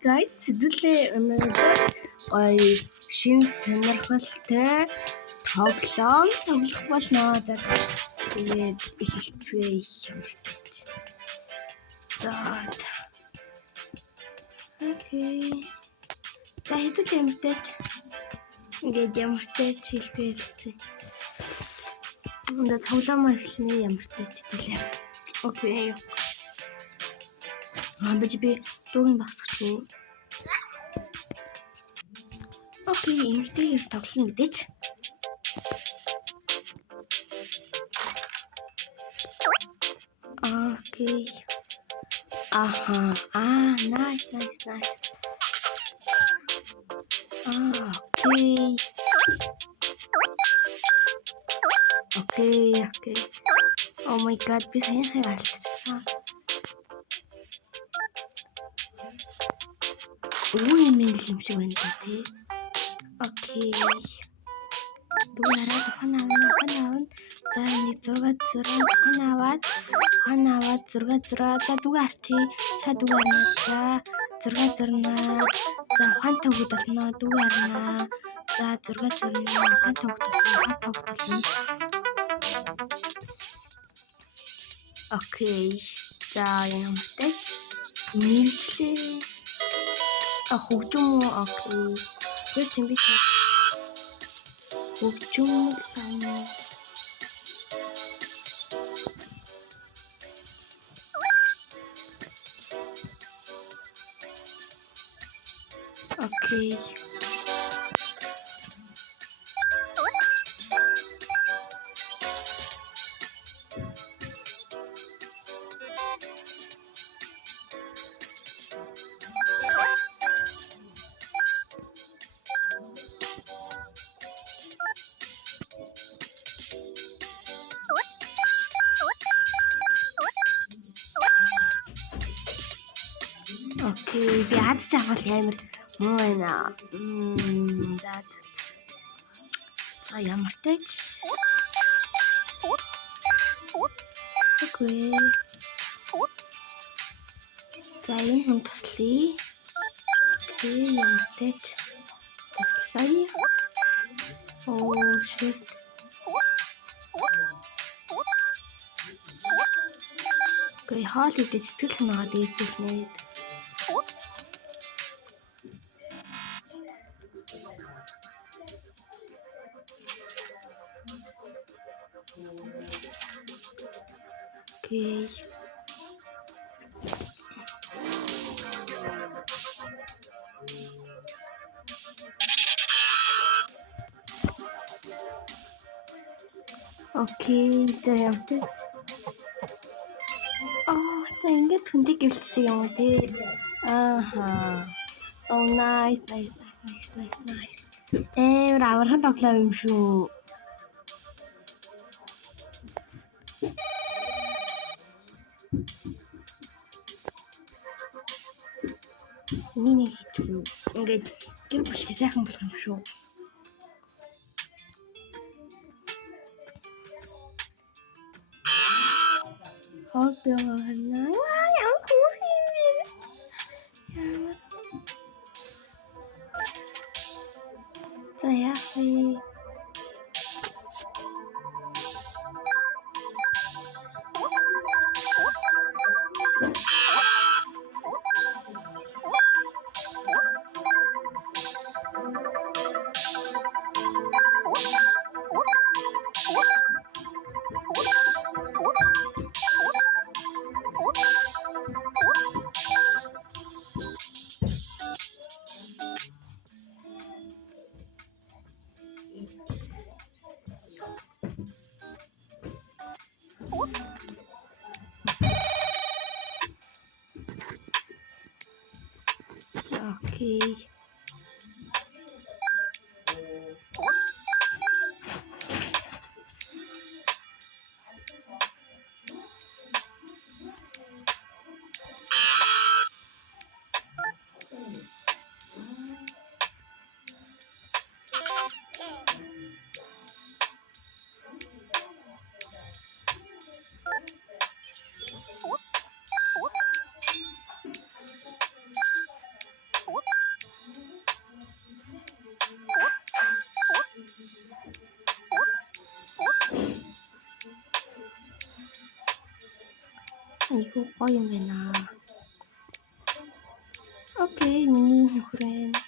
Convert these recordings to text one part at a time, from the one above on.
Guys, сэдвлээ өнөөдөр гоё шинэ сонирхолтой тоглоом тоглох болно. Тэгээд эхэлцгээе юм. За. Окей. За хэдэн юмтай ингээд ямартай чилгээ хэлцээ. Ингээд тоглоом эхлэнэ ямартай чилгээ. Окей. Би дуугийн багсах шүү. Окей, эмэгтэй тоглоно мэдээч. Окей. Аха. Nice. Окей. Oh my god, би сайн алдчихлаа. Email юм шиг байна тий. Окей. Дугаараа ханаа. За нэг 6 ханаваад 6 за дугаарчи. Та дугаарнаа. 6 зурнаа. За ухаантай хүүд болно дугаарнаа. За 6 зурнаа. Ухаантай хүүд. Окей. За ямартай нийлжлээ. Хөгжим үү? Окей. Тэгвэл юм биш үү? Хөгжим байна. Окей. Окей, би ядч авал амар муу байна. За ямартай ч. Окей. За энэ хүн туслая. Окей, ямартай ч туслая. Shit. Окей, хоол идэж сэтгэл санаагаа дийдэлнэ. Окей. Окей, за ямартай. За ингээд хүндийг гэлцсэн юм уу тий. Oh nice. Авархан тоглоом юм шүү. Миний хийчихв. Ингээд гэр бүлтэй сайхан болох юм шүү. Хогдоорна. Яа хурхи. Заяахи. Окей. айгүй гоё юм байна. Окей, миний нөхөр байна.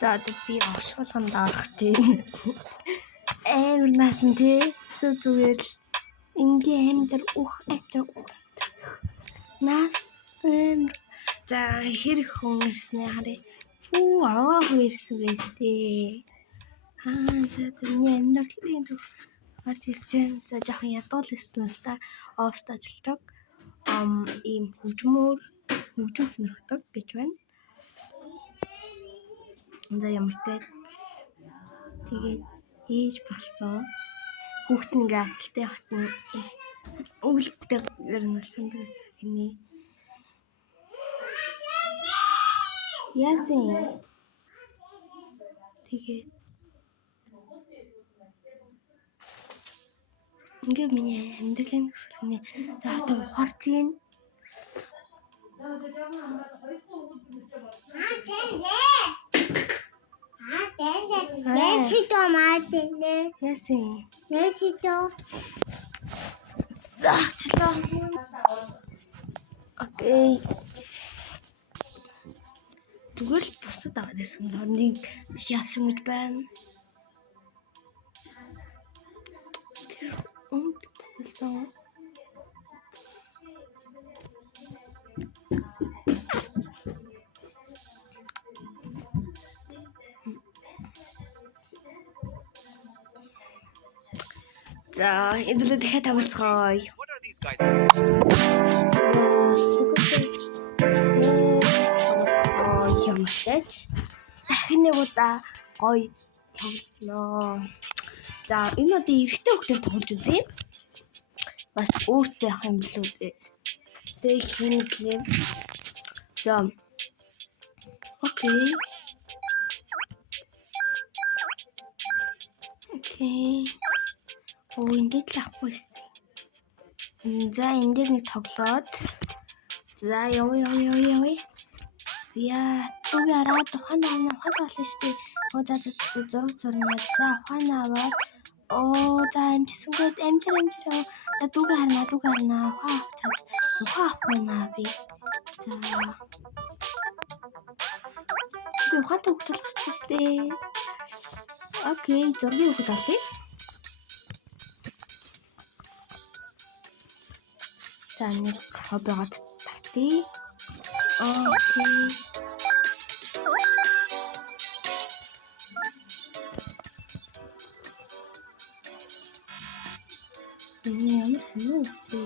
За би оршуулганд орох чинь. Амар наасан тий. Зүгээр л ингийн амьдар ух. Нас амар. За хэрэг хүн ирснэ харъя. Фүү аваа ирсэн байж тээ. За миний амьдралын төв гарч ирж байна. За жоохон ядуул ирсэн л та. Офс ажилладаг. Ийм хөгжмөр сонирхдаг гэж байна. За ямар ч тэгээд ээж болсон. Хүүхэд нь ингээ ажилтаа явахт нь өвөлттэй гэрнэ сандраас гинэ. Яасан. Тэгээд ингээ миний амьдралын төсөлний за одоо ухаарч ийн. Нэшито маатэнэ. Яасан. Нэшито. Члаа. Окей. Зүгээр л бусад аваад ирсэн орныг маш явсан гэж байна. За эдгээр дахиад тавилцгаая. Ямарч дахин нэг удаа гоё тоглоно. За энэ одоо эрэгтэй хүүхдээр тоглож үзье. Бас өөртөө явах юм билүү дээ. Тэг хинэглээ. За. Окей. Ингээд л авахгүй. За энэ дээр нэг тоглоод. За явъя. Яа, түгээ араа тухайн болно штэ. За зураг зурна. За ухаан аваад. За амжсангүй амжир. За түгээ харна. Ухаан авахгүй наа би. За. Би ухаантай хөтлөх гэсэн штэ. Окей, зургийн хөхд олъё. За нэг хоббигод татъя. Окей. Энэ ямар сонир вэ?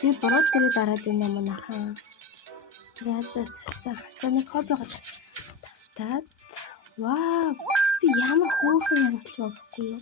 Би бороо дээр дараад энэ юм нахаа. За нэг хоббигод татаад. Вау, би ямар хөөрхөн юм болчихгүй юу?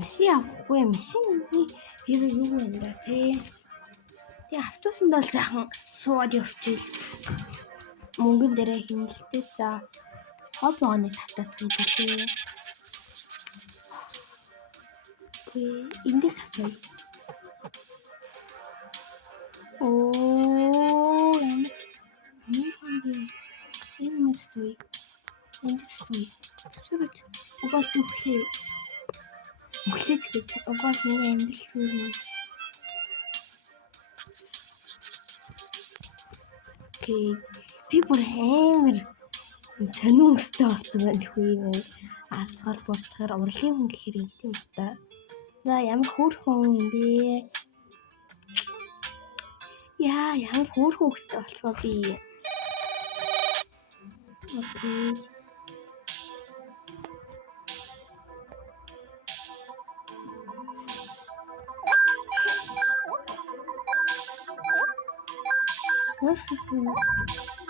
Машин авахгүй машин хэрэг юу вэ нэ тий. Тэгээ автобусанд бол заахан суугаад явчихъя. Мөнгөн дээрээ хэмнэлтэй. За хоббигоо татаад хийлээ. Окей, эндээс асууя. Эндээс асууя. Зүрх угаал Өглөөч гэж угаал миний амьдрал зүгээр. Окей. Би бүр амар сонин өстэй болсон байна хүү. Аалгаар буурцахаар урлагийн хүн гэхэр юм тийм үү та. За ямар хөөрхөн юм бэ? Яа, ямар хөөрхөн өстэй болчихоо би. Окей.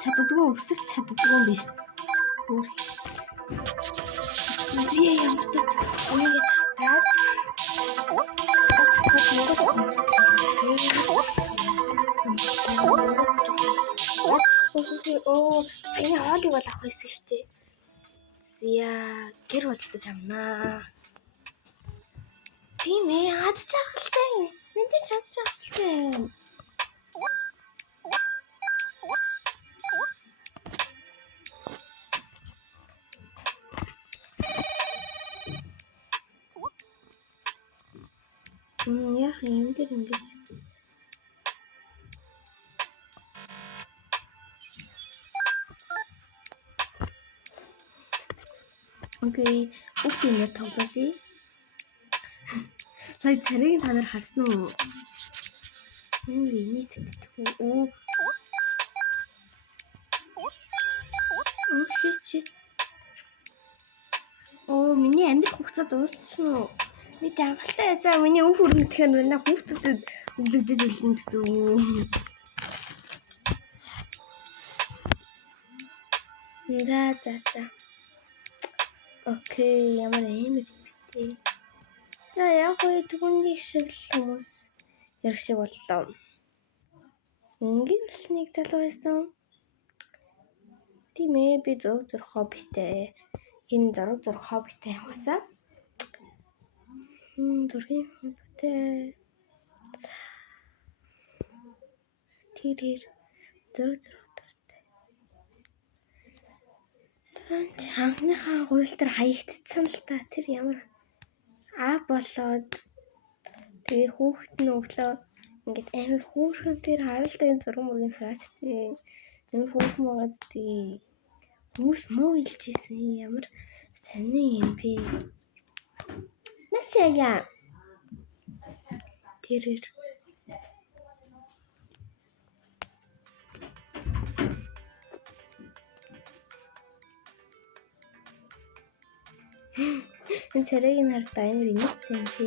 Чаддгүй өсөж чаддгүй юм биш. өөр зээ ямартаж энийг татаад оо энэ хоолыг бол авах байсан шүү дээ. Зя гэр бодлож амнаа. Тийм ээ, аз жаргалтай. Мэндээ аз жаргалтай. Яах юм дээр ингэж. Окей, бүгд ингэ тоглоё. Сая царийг та нар харсан уу? Нийтдээ. Оо shit. Оо миний амьдрах хугацаа дууссан уу? Би жаргалтай байсан. Миний өв хөрөнгө тэгэхээр манай хүүхдэд өвлөгдөж үлдэн гэсэн үү? За. Окей, ямар юм бэ? За яг уу түүний шиг л хүмүүс ярих шиг боллоо. Ингээд л нэг залуу байсан. Тийм ээ, би зурх хоббитэй. Энэ зурх хоббитэй яваасаа. Зургийн хоббитэй. Тэр зурх дуртай. Анхныхаа гуйлтар хаягдсан л та. Тэр ямар болоод тэгээ хүүхэд нь өглөө ингээд амар хүүхэн тэр харалтай зураг мөрөнд хаачтай. Энэ хүүхэн байгаа тий. Хүмүүс муу илжсэн ямар сони юм бэ? Нашая. Тэр энэ царайг нь хардаа амар инээдтэй юм чи.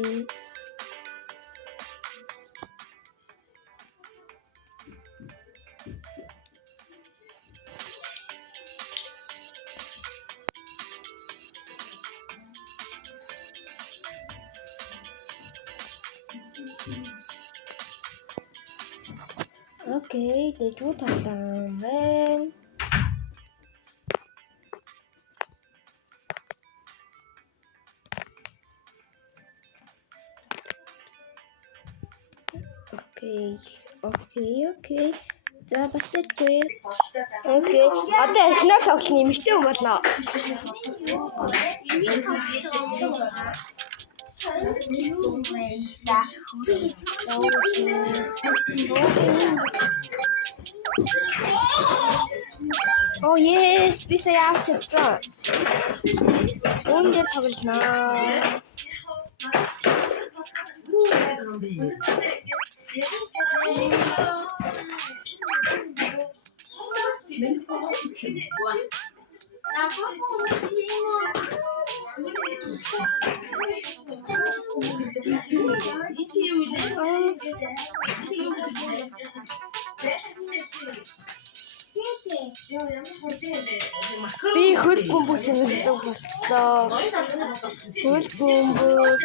Окей, teď utáhlám ven. Окей. За бас ирээ. Окей. Одоо эхнэр тоглох нэмэгтэй юм болоо. Oh yes, би сая авчихсан. Өндөр тоглоно. Би хөл бөмбөг зэмлдэг болчихлоо. Хөл бөмбөг.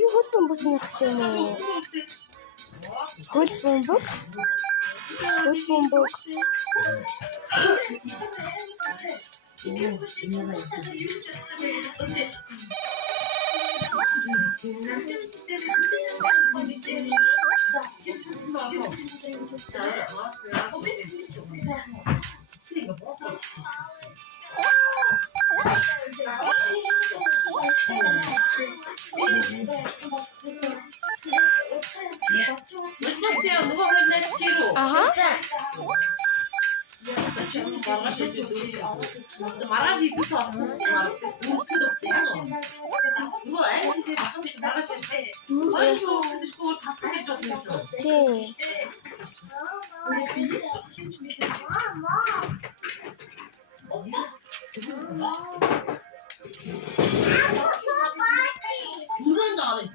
Юу хөл бөмбөг зэмлдэг юм уу? Хөл бөмбөг. Ага. Маргааш идэх болсон бүгд байна. Нөгөө айс дээр авчих маргааш ирсэн. Хоёул өгсөн шүү татах гэж бодсон шүү. Тий. Нүрэн даа юм.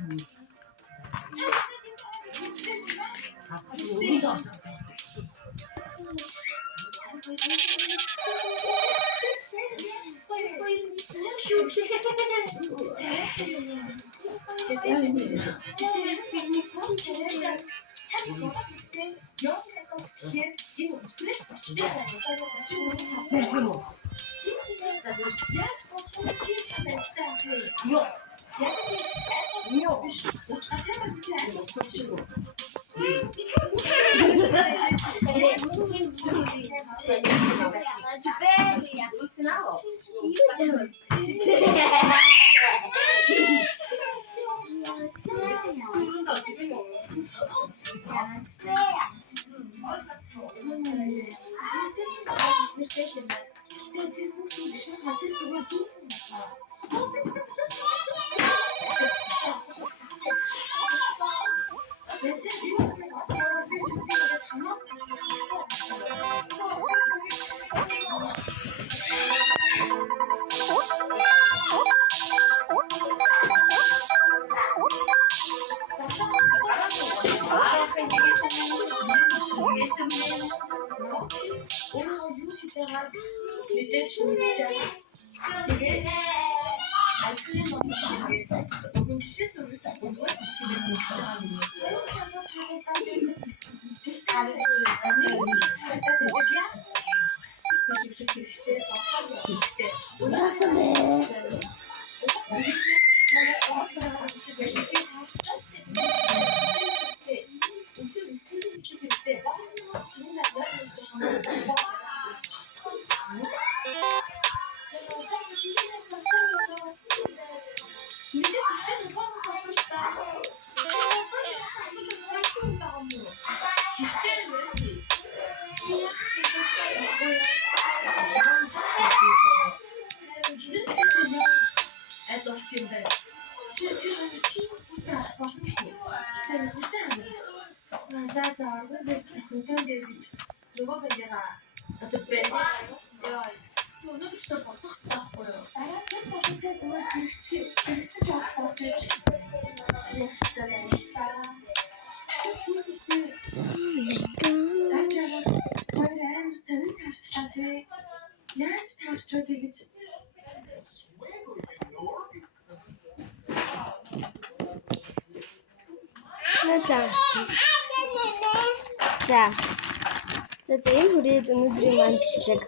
За энэ хүрээд өнөөдрийн маань бичлэг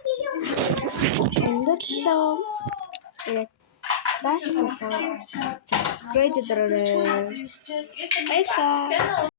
өндөрлөө. Тэгээд subscribe дөрөөрэй. Баярлалаа.